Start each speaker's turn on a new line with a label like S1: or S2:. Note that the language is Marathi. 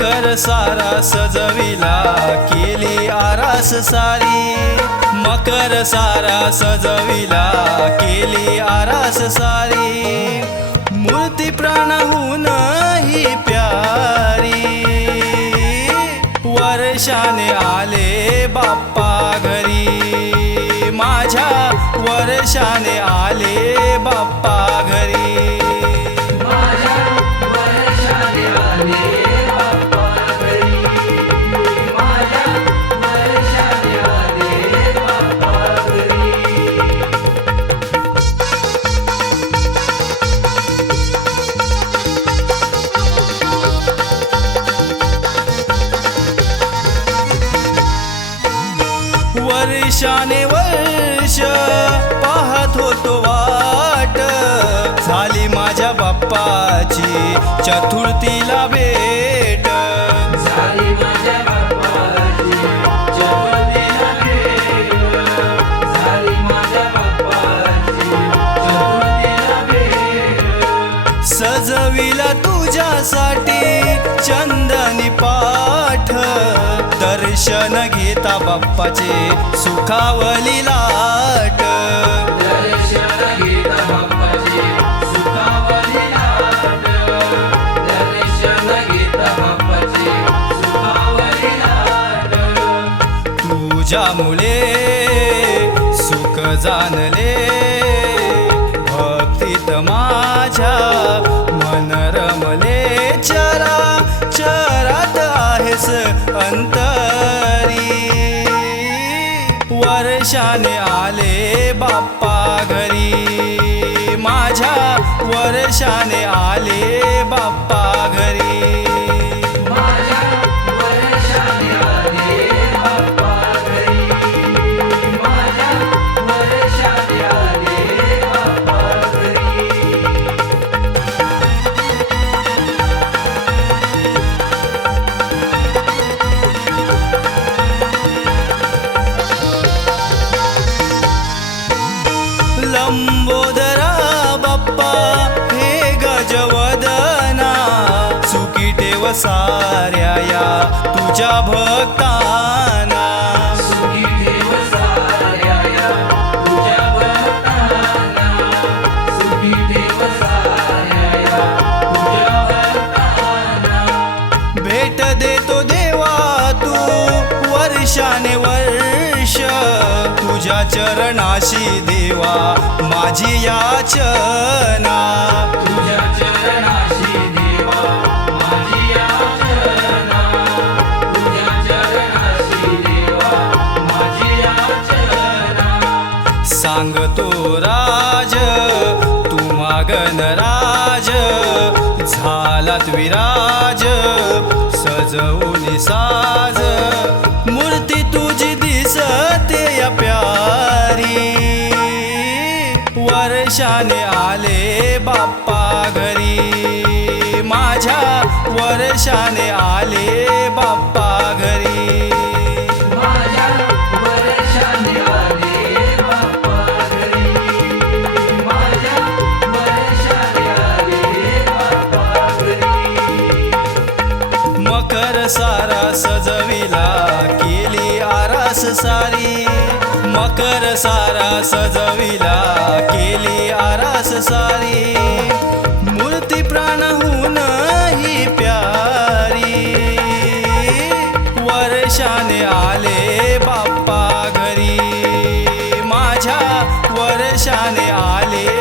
S1: मकर सारा सजविला केली आरास सारी. मकर सारा सजविला केली आरास सारी. मूर्ती प्राणहून ही प्यारी. वर्षाने आले बाप्पा घरी. माझ्या वर्षाने आले बाप्पा वर्षाने वर्ष पाहत होतो वाट. झाली माझ्या बाप्पाची चतुर्थीला वेळ. दर्शन घेता बाप्पाचे सुखावली लाट.
S2: घेता बाप्पाची सुखावली
S1: मनाने आले बाप्पा घरी. माझ्या वर्षाने आले साऱ्या या तुझ्या भक्ताना. भेट देतो देवा तू वर्षाने वर्ष. तुझ्या चरणाशी देवा माझी याचना. सांगतो राज तुम्हा गणराज झालात विराज सजवून साज. मूर्ती तुझी दिसते या प्यारी. वर्षाने आले बाप्पा घरी. माझ्या वर्षाने आले सारा सजविला केली आरास सारी. मकर सारा सजविला केली आरास सारी. मूर्ती होऊन ही प्यारी. वर्षाने आले बाप्पा घरी. माझ्या वर्षाने आले